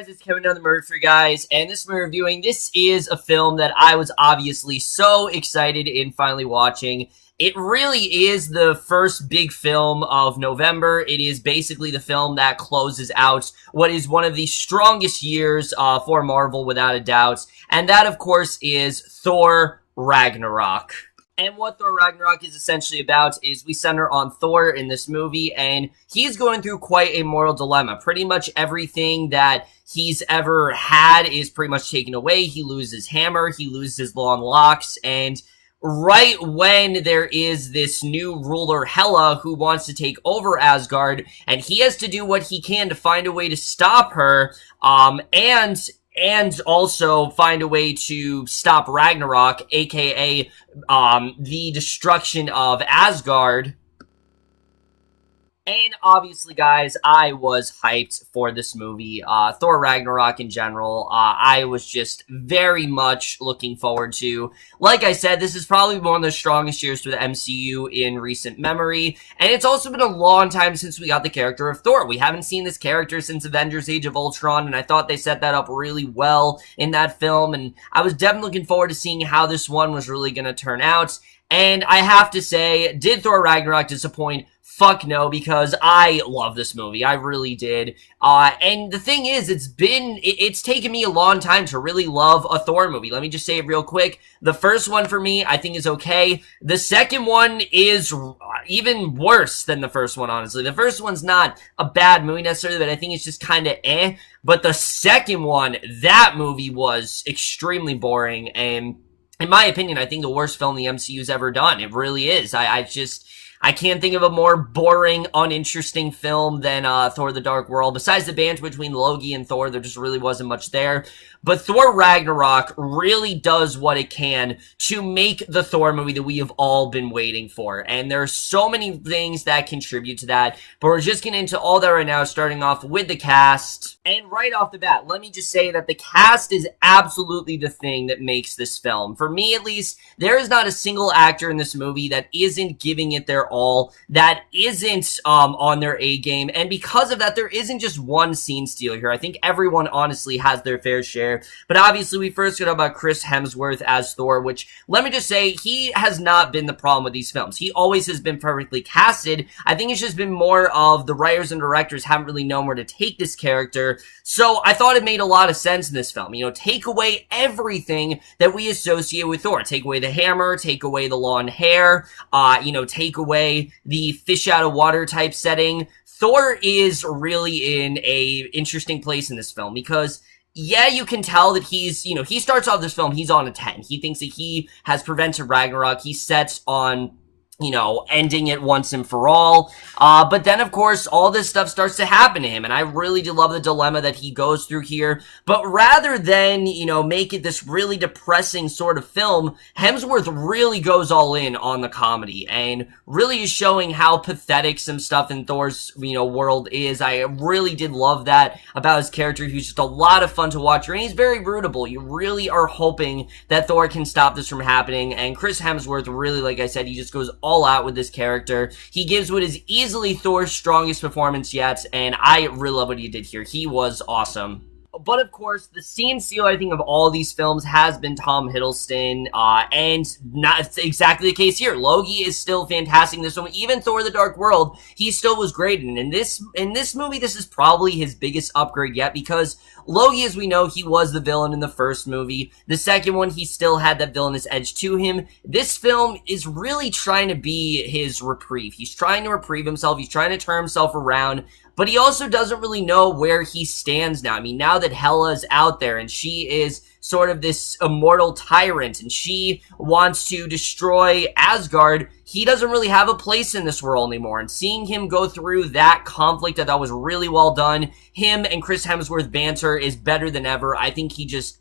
guys, it's Kevin on the Murder for guys, and this we're reviewing. This is a film that I was obviously so excited in finally watching. It really is the first big film of November. It is basically the film that closes out what is one of the strongest years for Marvel, without a doubt, and that, of course, is Thor Ragnarok. And what Thor Ragnarok is essentially about is we center on Thor in this movie, and he's going through quite a moral dilemma. Pretty much everything that he's ever had is pretty much taken away. He loses his hammer, he loses his long locks, and right when there is this new ruler, Hela, who wants to take over Asgard, and he has to do what he can to find a way to stop her, and also find a way to stop Ragnarok, aka the destruction of Asgard. And obviously, guys, I was hyped for this movie. Thor Ragnarok in general, I was just very much looking forward to. Like I said, this is probably one of the strongest years for the MCU in recent memory. And it's also been a long time since we got the character of Thor. We haven't seen this character since Avengers Age of Ultron, and I thought they set that up really well in that film. And I was definitely looking forward to seeing how this one was really going to turn out. And I have to say, did Thor Ragnarok disappoint? Fuck no, because I love this movie. I really did. And the thing is, it's taken me a long time to really love a Thor movie. Let me just say it real quick. The first one for me, I think, is okay. The second one is even worse than the first one, honestly. The first one's not a bad movie necessarily, but I think it's just kind of eh. But the second one, that movie was extremely boring, and in my opinion, I think the worst film the MCU's ever done. It really is. I can't think of a more boring, uninteresting film than Thor the Dark World. Besides the banter between Loki and Thor, there just really wasn't much there. But Thor Ragnarok really does what it can to make the Thor movie that we have all been waiting for. And there are so many things that contribute to that. But we're just getting into all that right now, starting off with the cast. And right off the bat, let me just say that the cast is absolutely the thing that makes this film. For me, at least, there is not a single actor in this movie that isn't giving it their all, that isn't on their A game. And because of that, there isn't just one scene stealer here. I think everyone honestly has their fair share. But obviously, we first got about Chris Hemsworth as Thor, which, let me just say, he has not been the problem with these films. He always has been perfectly casted. I think it's just been more of the writers and directors haven't really known where to take this character. So I thought it made a lot of sense in this film. You know, take away everything that we associate with Thor. Take away the hammer, take away the long hair, take away the fish out of water type setting. Thor is really in a interesting place in this film because, yeah, you can tell that he starts off this film, he's on a 10. He thinks that he has prevented Ragnarok. He sets on, ending it once and for all. But then, of course, all this stuff starts to happen to him. And I really do love the dilemma that he goes through here. But rather than, make it this really depressing sort of film, Hemsworth really goes all in on the comedy and really is showing how pathetic some stuff in Thor's, world is. I really did love that about his character. He's just a lot of fun to watch, and he's very rootable. You really are hoping that Thor can stop this from happening. And Chris Hemsworth really, like I said, he just goes all out with this character. He gives what is easily Thor's strongest performance yet, and I really love what he did here. He was awesome. But of course, the scene stealer, I think, of all these films has been Tom Hiddleston, and not exactly the case here. Loki is still fantastic in this one. Even Thor the Dark World, he still was great. And in this movie, this is probably his biggest upgrade yet, because Loki, as we know, he was the villain in the first movie. The second one, he still had that villainous edge to him. This film is really trying to be his reprieve. He's trying to reprieve himself. He's trying to turn himself around. But he also doesn't really know where he stands now. I mean, now that Hela's out there and she is sort of this immortal tyrant and she wants to destroy Asgard, he doesn't really have a place in this world anymore. And seeing him go through that conflict, I thought was really well done. Him and Chris Hemsworth banter is better than ever. I think he just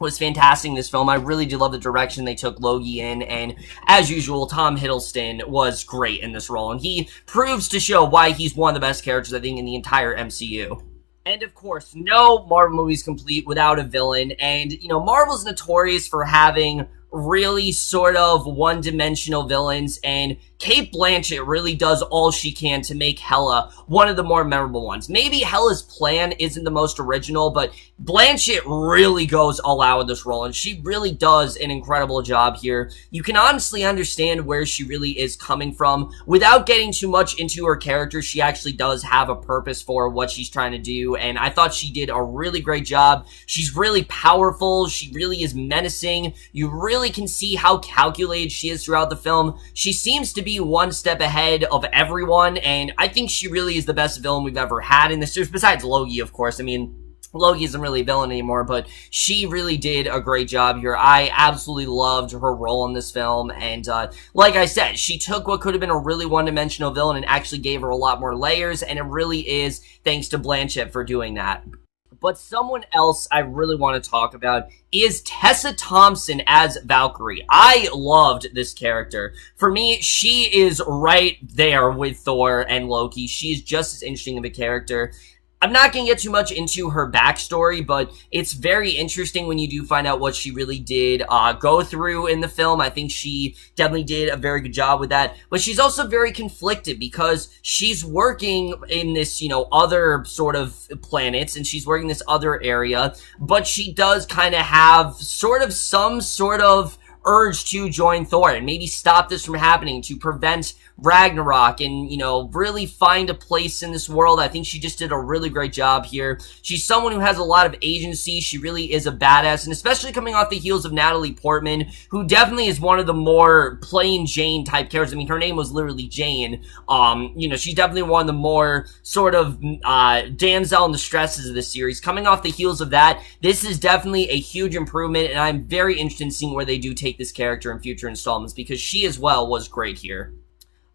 was fantastic in this film. I really do love the direction they took Loki in, and as usual, Tom Hiddleston was great in this role, and he proves to show why he's one of the best characters, I think, in the entire MCU. And of course, no Marvel movie is complete without a villain, and, Marvel's notorious for having really sort of one-dimensional villains, and Cate Blanchett really does all she can to make Hela one of the more memorable ones. Maybe Hela's plan isn't the most original, but Blanchett really goes all out with this role, and she really does an incredible job here. You can honestly understand where she really is coming from. Without getting too much into her character, she actually does have a purpose for what she's trying to do, and I thought she did a really great job. She's really powerful. She really is menacing. You really can see how calculated she is throughout the film. She seems to be one step ahead of everyone, and I think she really is the best villain we've ever had in this series, besides Loki, of course. I mean, Loki isn't really a villain anymore, but she really did a great job here. I absolutely loved her role in this film, and like I said, she took what could have been a really one-dimensional villain and actually gave her a lot more layers, and it really is thanks to Blanchett for doing that. But someone else I really want to talk about is Tessa Thompson as Valkyrie. I loved this character. For me, she is right there with Thor and Loki. She is just as interesting of a character. I'm not going to get too much into her backstory, but it's very interesting when you do find out what she really did go through in the film. I think she definitely did a very good job with that. But she's also very conflicted because she's working in this, other sort of planets, and she's working in this other area, but she does kind of have some sort of urge to join Thor and maybe stop this from happening, to prevent Ragnarok and, really find a place in this world. I think she just did a really great job here. She's someone who has a lot of agency. She really is a badass, and especially coming off the heels of Natalie Portman, who definitely is one of the more plain Jane type characters. I mean, her name was literally Jane. She's definitely one of the more sort of damsel in distresses of the series. Coming off the heels of that, this is definitely a huge improvement, and I'm very interested in seeing where they do take this character in future installments, because she as well was great here.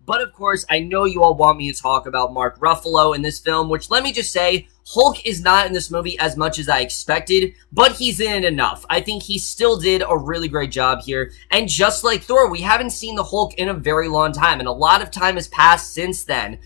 But of course, I know you all want me to talk about Mark Ruffalo in this film, which, let me just say, Hulk is not in this movie as much as I expected, but he's in it enough. I think he still did a really great job here, and just like Thor, we haven't seen the Hulk in a very long time, and a lot of time has passed since then.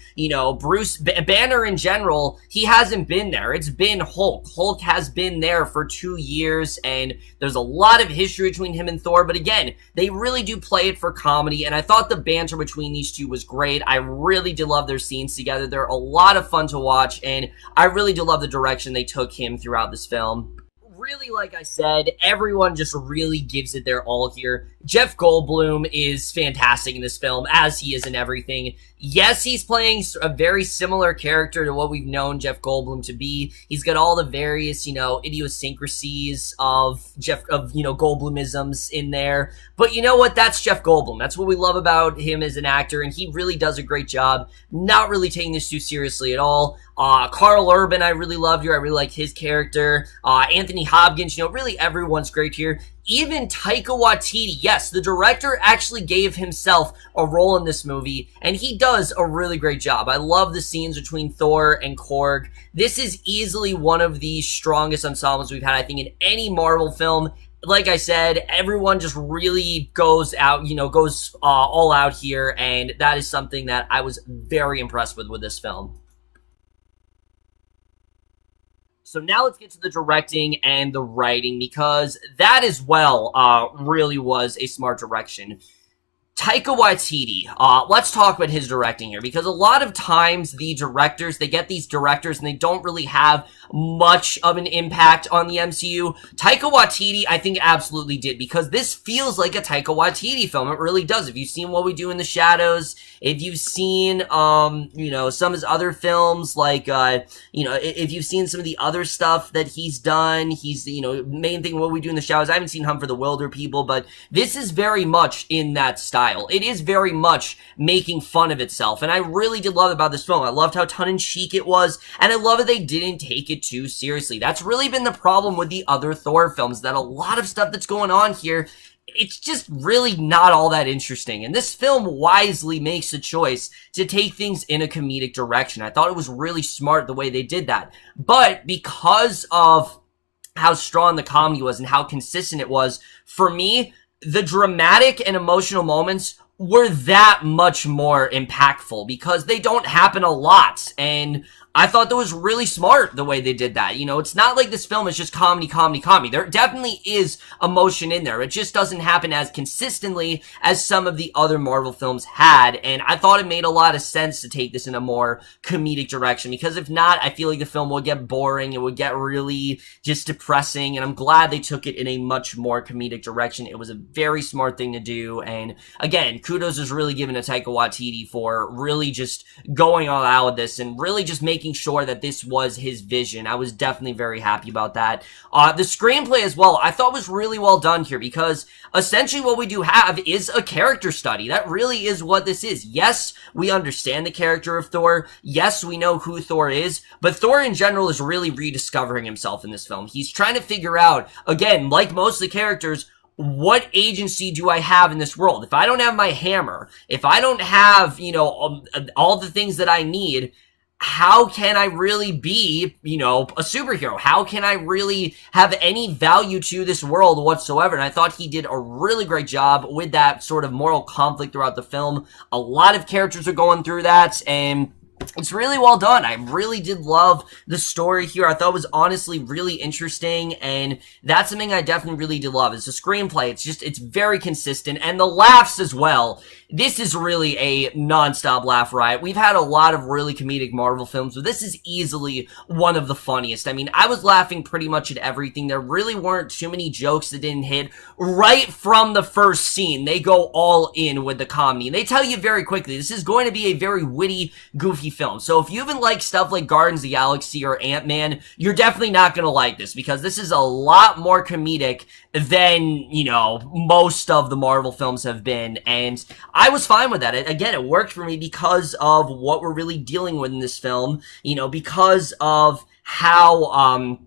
Bruce Banner in general, he hasn't been there. It's been Hulk. Hulk has been there for 2 years, and there's a lot of history between him and Thor, but again, they really do play it for comedy, and I thought the banter between these two was great. I really did love their scenes together. They're a lot of fun to watch, and I really do love the direction they took him throughout this film. Really, like I said, everyone just really gives it their all here. Jeff Goldblum is fantastic in this film, as he is in everything. Yes, he's playing a very similar character to what we've known Jeff Goldblum to be. He's got all the various, idiosyncrasies of Goldblumisms in there. But you know what? That's Jeff Goldblum. That's what we love about him as an actor, and he really does a great job not really taking this too seriously at all. Karl Urban, I really loved here. I really like his character. Anthony Hopkins, really everyone's great here. Even Taika Waititi, yes, the director actually gave himself a role in this movie, and he does a really great job. I love the scenes between Thor and Korg. This is easily one of the strongest ensembles we've had, I think, in any Marvel film. Like I said, everyone just really goes out, goes all out here, and that is something that I was very impressed with this film. So now let's get to the directing and the writing, because that as well really was a smart direction. Taika Waititi, let's talk about his directing here, because a lot of times the directors, they get these directors and they don't really have much of an impact on the MCU. Taika Waititi, I think, absolutely did, because this feels like a Taika Waititi film. It really does. If you've seen What We Do in the Shadows, if you've seen, some of his other films, like, if you've seen some of the other stuff that he's done, he's, main thing, What We Do in the Shadows. I haven't seen Hunt for the Wilder People, but this is very much in that style. It is very much making fun of itself, and I really did love about this film. I loved how tongue-in-cheek it was, and I love that they didn't take it too seriously. That's really been the problem with the other Thor films, that a lot of stuff that's going on here, it's just really not all that interesting. And this film wisely makes a choice to take things in a comedic direction. I thought it was really smart the way they did that. But because of how strong the comedy was and how consistent it was, for me, the dramatic and emotional moments were that much more impactful, because they don't happen a lot. And I thought that was really smart the way they did that. You know, it's not like this film is just comedy, comedy, comedy. There definitely is emotion in there. It just doesn't happen as consistently as some of the other Marvel films had, and I thought it made a lot of sense to take this in a more comedic direction, because if not, I feel like the film would get boring, it would get really just depressing, and I'm glad they took it in a much more comedic direction. It was a very smart thing to do, and again, kudos is really given to Taika Waititi for really just going all out with this, and really just making sure that this was his vision. I was definitely very happy about that. The screenplay as well, I thought was really well done here, because essentially what we do have is a character study. That really is what this is. Yes, we understand the character of Thor. Yes, we know who Thor is, but Thor in general is really rediscovering himself in this film. He's trying to figure out, again, like most of the characters, what agency do I have in this world? If I don't have my hammer, if I don't have, you know, all the things that I need, how can I really be, you know, a superhero? How can I really have any value to this world whatsoever? And I thought he did a really great job with that sort of moral conflict throughout the film. A lot of characters are going through that, and it's really well done. I really did love the story here. I thought it was honestly really interesting, and that's something I definitely really did love. It's a screenplay. It's very consistent, and the laughs as well. This is really a non-stop laugh riot. We've had a lot of really comedic Marvel films, but this is easily one of the funniest. I mean, I was laughing pretty much at everything. There really weren't too many jokes that didn't hit. Right from the first scene, they go all in with the comedy. And they tell you very quickly, this is going to be a very witty, goofy film. So if you even like stuff like Guardians of the Galaxy or Ant-Man, you're definitely not going to like this, because this is a lot more comedic than, you know, most of the Marvel films have been, and I was fine with that. Again, it worked for me because of what we're really dealing with in this film, you know, because of how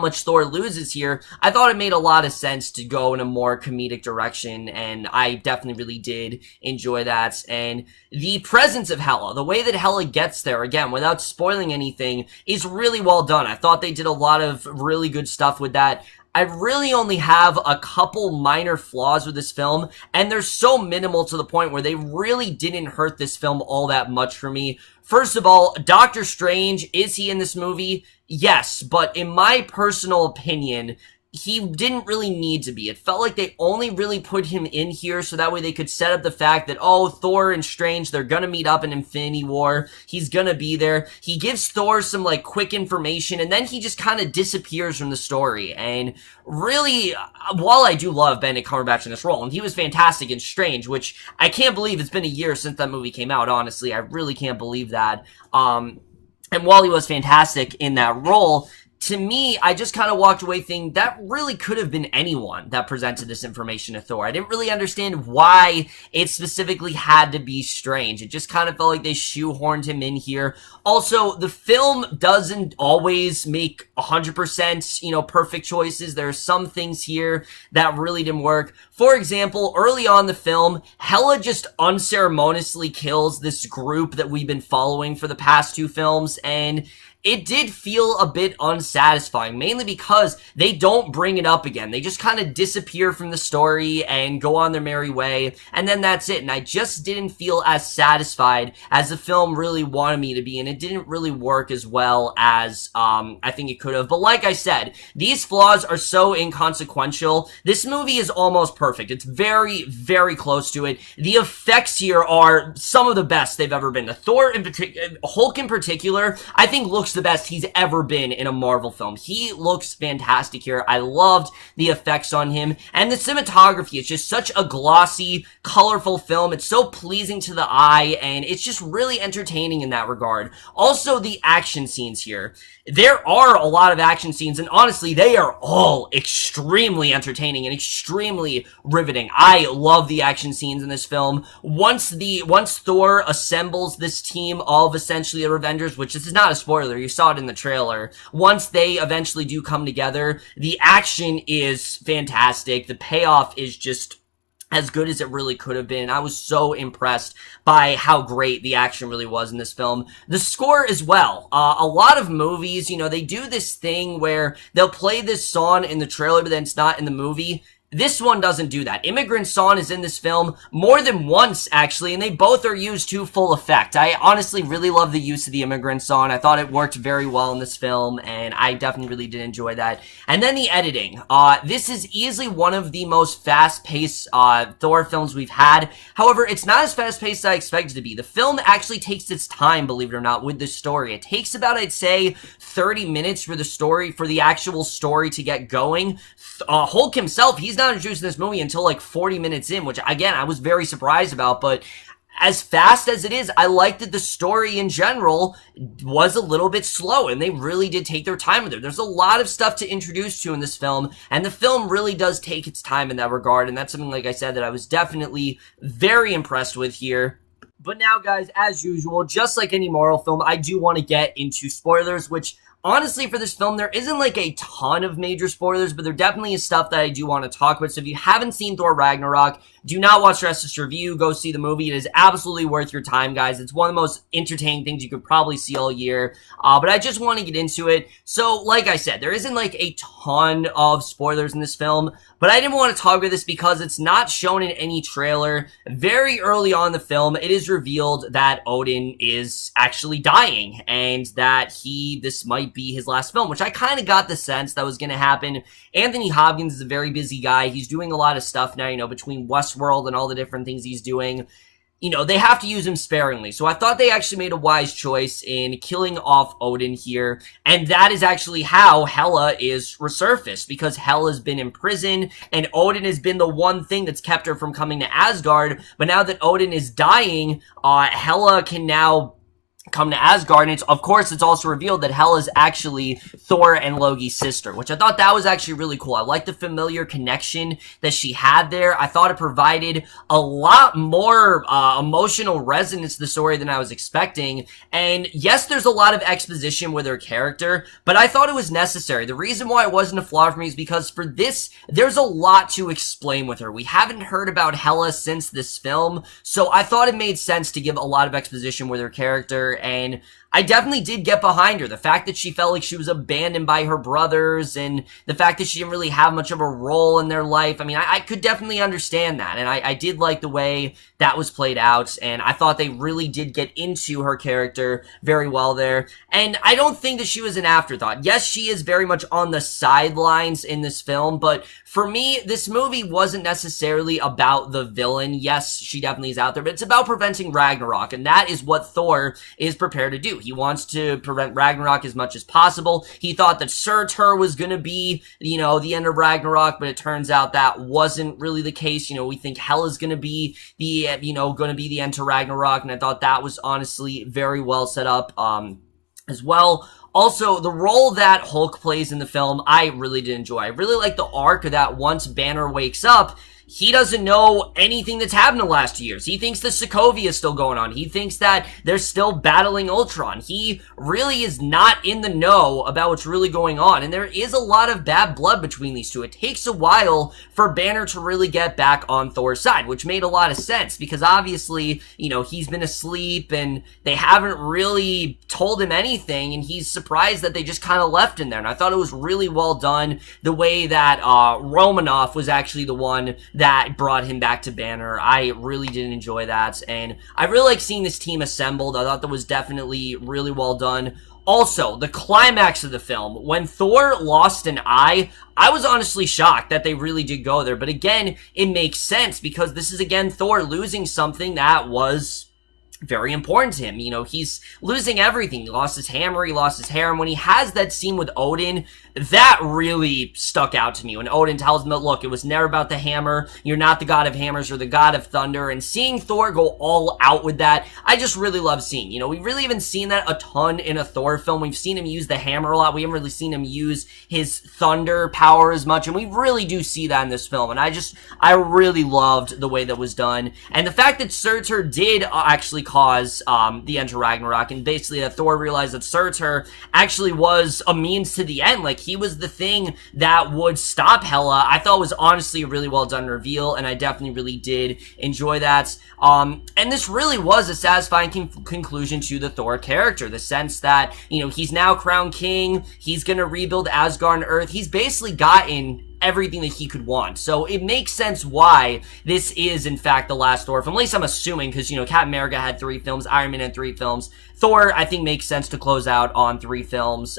much Thor loses here. I thought it made a lot of sense to go in a more comedic direction, and I definitely really did enjoy that. And the presence of Hela, the way that Hela gets there, again, without spoiling anything, is really well done. I thought they did a lot of really good stuff with that. I really only have a couple minor flaws with this film, and they're so minimal to the point where they really didn't hurt this film all that much for me. First of all, Doctor Strange, is he in this movie? Yes, but in my personal opinion, he didn't really need to be. It felt like they only really put him in here so that way they could set up the fact that, oh, Thor and Strange, they're gonna meet up in Infinity War. He's gonna be there. He gives Thor some, like, quick information, and then he just kind of disappears from the story. And really, while I do love Benedict Cumberbatch in this role, and he was fantastic in Strange, which I can't believe it's been a year since that movie came out, honestly. I really can't believe that. And while he was fantastic in that role, to me, I just kind of walked away thinking that really could have been anyone that presented this information to Thor. I didn't really understand why it specifically had to be Strange. It just kind of felt like they shoehorned him in here. Also, the film doesn't always make 100%, you know, perfect choices. There are some things here that really didn't work. For example, early on in the film, Hela just unceremoniously kills this group that we've been following for the past two films, and it did feel a bit unsatisfying, mainly because they don't bring it up again. They just kind of disappear from the story and go on their merry way, and then that's it. And I just didn't feel as satisfied as the film really wanted me to be, and it didn't really work as well as I think it could have. But like I said, these flaws are so inconsequential. This movie is almost perfect. It's very, very close to it. The effects here are some of the best they've ever been. The Thor in particular, Hulk in particular, I think looks the best he's ever been in a Marvel film. He looks fantastic here. I loved the effects on him, and the cinematography is just such a glossy, colorful film. It's so pleasing to the eye, and it's just really entertaining in that regard. Also, the action scenes here. There are a lot of action scenes, and honestly, they are all extremely entertaining and extremely riveting. I love the action scenes in this film. Once Thor assembles this team of essentially the Avengers, which this is not a spoiler, you saw it in the trailer. Once they eventually do come together, the action is fantastic. The payoff is just as good as it really could have been. I was so impressed by how great the action really was in this film. The score as well. A lot of movies, you know, they do this thing where they'll play this song in the trailer, but then it's not in the movie. This one doesn't do that. Immigrant Song is in this film more than once, actually, and they both are used to full effect. I honestly really love the use of the Immigrant Song. I thought it worked very well in this film, and I definitely really did enjoy that. And then the editing. This is easily one of the most fast-paced Thor films we've had. However, it's not as fast-paced as I expected it to be. The film actually takes its time, believe it or not, with the story. It takes about, I'd say, 30 minutes for the actual story to get going. Hulk himself, he's not introduced in this movie until like 40 minutes in, which again, I was very surprised about, but as fast as it is, I liked that the story in general was a little bit slow, and they really did take their time with it. There's a lot of stuff to introduce to in this film, and the film really does take its time in that regard, and that's something, like I said, that I was definitely very impressed with here. But now, guys, as usual, just like any Marvel film, I do want to get into spoilers, which honestly, for this film, there isn't like a ton of major spoilers, but there definitely is stuff that I do want to talk about. So if you haven't seen Thor Ragnarok, do not watch the rest of this review. Go see the movie. It is absolutely worth your time, guys. It's one of the most entertaining things you could probably see all year. But I just want to get into it. So, like I said, there isn't like a ton of spoilers in this film, but I didn't want to talk about this because it's not shown in any trailer. Very early on in the film, it is revealed that Odin is actually dying, and that this might be his last film, which I kind of got the sense that was going to happen. Anthony Hopkins is a very busy guy. He's doing a lot of stuff now, between Westworld and all the different things he's doing. They have to use him sparingly. So I thought they actually made a wise choice in killing off Odin here. And that is actually how Hela is resurfaced, because Hela's been in prison, and Odin has been the one thing that's kept her from coming to Asgard. But now that Odin is dying, Hela can now come to Asgard, and of course it's also revealed that Hela is actually Thor and Loki's sister, which I thought that was actually really cool. I like the familiar connection that she had there. I thought it provided a lot more emotional resonance to the story than I was expecting, and yes, there's a lot of exposition with her character, but I thought it was necessary. The reason why it wasn't a flaw for me is because for this, there's a lot to explain with her. We haven't heard about Hela since this film, so I thought it made sense to give a lot of exposition with her character, and I definitely did get behind her. The fact that she felt like she was abandoned by her brothers, and the fact that she didn't really have much of a role in their life. I mean, I could definitely understand that, and I did like the way that was played out, and I thought they really did get into her character very well there. And I don't think that she was an afterthought. Yes, she is very much on the sidelines in this film, but for me, this movie wasn't necessarily about the villain. Yes, she definitely is out there, but it's about preventing Ragnarok, and that is what Thor is prepared to do. He wants to prevent Ragnarok as much as possible. He thought that Surtur was going to be, the end of Ragnarok, but it turns out that wasn't really the case. We think Hela's going to be the end to Ragnarok, and I thought that was honestly very well set up, as well. Also, the role that Hulk plays in the film, I really did enjoy. I really like the arc that once Banner wakes up, he doesn't know anything that's happened in the last 2 years. He thinks the Sokovia is still going on. He thinks that they're still battling Ultron. He really is not in the know about what's really going on. And there is a lot of bad blood between these two. It takes a while for Banner to really get back on Thor's side, which made a lot of sense because obviously, he's been asleep and they haven't really told him anything, and he's surprised that they just kind of left him there. And I thought it was really well done the way that Romanoff was actually the one that brought him back to Banner. I really did enjoy that, and I really like seeing this team assembled. I thought that was definitely really well done. Also, the climax of the film, when Thor lost an eye, I was honestly shocked that they really did go there, but again, it makes sense because this is, again, Thor losing something that was very important to him. He's losing everything. He lost his hammer, he lost his hair, and when he has that scene with Odin, that really stuck out to me when Odin tells him that, look, it was never about the hammer, you're not the god of hammers, you're the god of thunder, and seeing Thor go all out with that, I just really love seeing. We really haven't seen that a ton in a Thor film. We've seen him use the hammer a lot, we haven't really seen him use his thunder power as much, and we really do see that in this film, and I really loved the way that was done, and the fact that Surtur did actually cause the end to Ragnarok, and basically that Thor realized that Surtur actually was a means to the end. Like, Like, he was the thing that would stop Hela. I thought was honestly a really well done reveal, and I definitely really did enjoy that. And this really was a satisfying conclusion to the Thor character. The sense that, you know, he's now crowned king, he's gonna rebuild Asgard and Earth. He's basically gotten everything that he could want. So it makes sense why this is, in fact, the last Thor film. At least I'm assuming, because, you know, Captain America had 3 films, Iron Man had 3 films. Thor, I think, makes sense to close out on 3 films.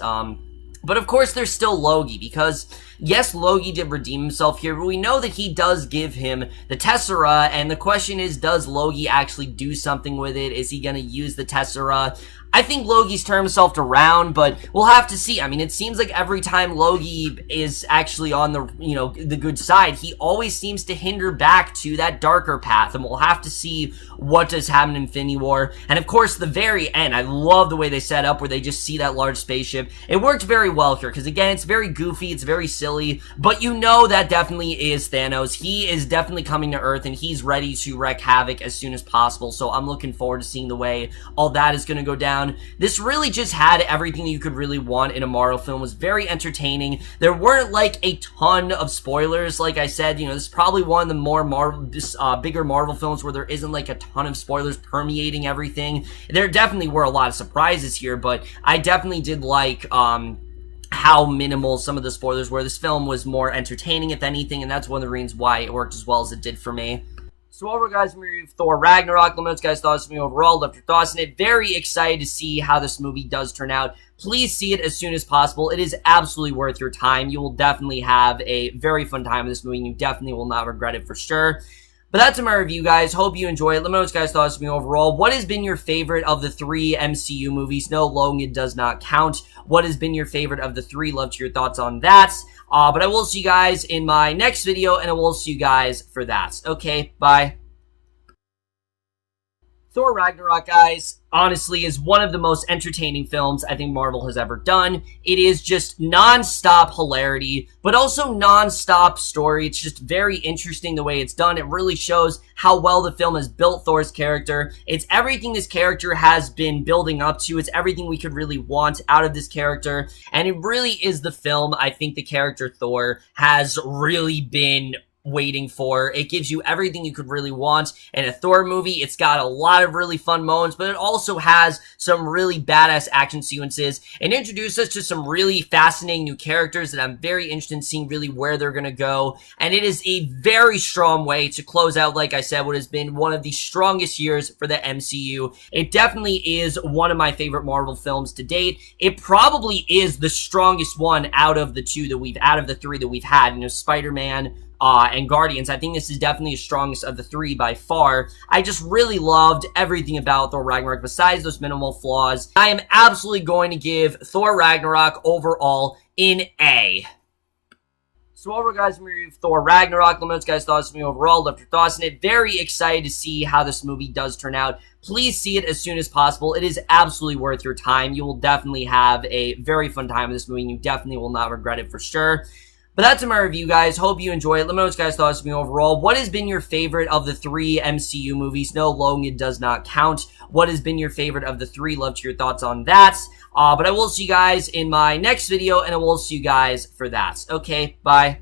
But of course, there's still Loki, because yes, Loki did redeem himself here, but we know that he does give him the Tessera, and the question is, does Loki actually do something with it? Is he going to use the Tessera? I think Loki's turned himself around, but we'll have to see. I mean, it seems like every time Loki is actually on the, you know, the good side, he always seems to hinder back to that darker path, and we'll have to see what does happen in Infinity War. And of course, the very end, I love the way they set up where they just see that large spaceship. It worked very well here, because again, it's very goofy, it's very silly, but you know that definitely is Thanos. He is definitely coming to Earth, and he's ready to wreak havoc as soon as possible, so I'm looking forward to seeing the way all that is going to go down. This really just had everything you could really want in a Marvel film. It was very entertaining. There weren't like a ton of spoilers. Like I said, you know, this is probably one of the more bigger Marvel films where there isn't like a ton of spoilers permeating everything. There definitely were a lot of surprises here, but I definitely did like how minimal some of the spoilers were. This film was more entertaining, if anything, and that's one of the reasons why it worked as well as it did for me. So overall, guys, we reviewed Thor Ragnarok. Let me know what you guys thought of me overall. Left your thoughts on it. Very excited to see how this movie does turn out. Please see it as soon as possible. It is absolutely worth your time. You will definitely have a very fun time with this movie, and you definitely will not regret it for sure. But that's my review, guys. Hope you enjoy it. Let me know what you guys thought of me overall. What has been your favorite of the 3 MCU movies? No, Logan does not count. What has been your favorite of the 3? Love to hear your thoughts on that. But I will see you guys in my next video, and I will see you guys for that. Okay, bye. Thor Ragnarok, guys, honestly is one of the most entertaining films I think Marvel has ever done. It is just non-stop hilarity, but also non-stop story. It's just very interesting the way it's done. It really shows how well the film has built Thor's character. It's everything this character has been building up to. It's everything we could really want out of this character, and it really is the film I think the character Thor has really been waiting for. It gives you everything you could really want in a Thor movie. It's got a lot of really fun moments, but it also has some really badass action sequences and introduces us to some really fascinating new characters that I'm very interested in seeing really where they're gonna go. And it is a very strong way to close out, like I said, what has been one of the strongest years for the MCU. It definitely is one of my favorite Marvel films to date. It probably is the strongest one out of the 3 that we've had. You know, Spider-Man, and Guardians. I think this is definitely the strongest of the 3 by far. I just really loved everything about Thor Ragnarok besides those minimal flaws. I am absolutely going to give Thor Ragnarok overall an A. So overall, guys, we reviewed Thor Ragnarok. Let me know what you guys thought of me overall. Left your thoughts on it. Very excited to see how this movie does turn out. Please see it as soon as possible. It is absolutely worth your time. You will definitely have a very fun time with this movie, and you definitely will not regret it for sure. But that's my review, guys. Hope you enjoy it. Let me know what you guys thought of me overall. What has been your favorite of the 3 MCU movies? No, Logan does not count. What has been your favorite of the 3? Love to hear your thoughts on that. But I will see you guys in my next video, and I will see you guys for that. Okay, bye.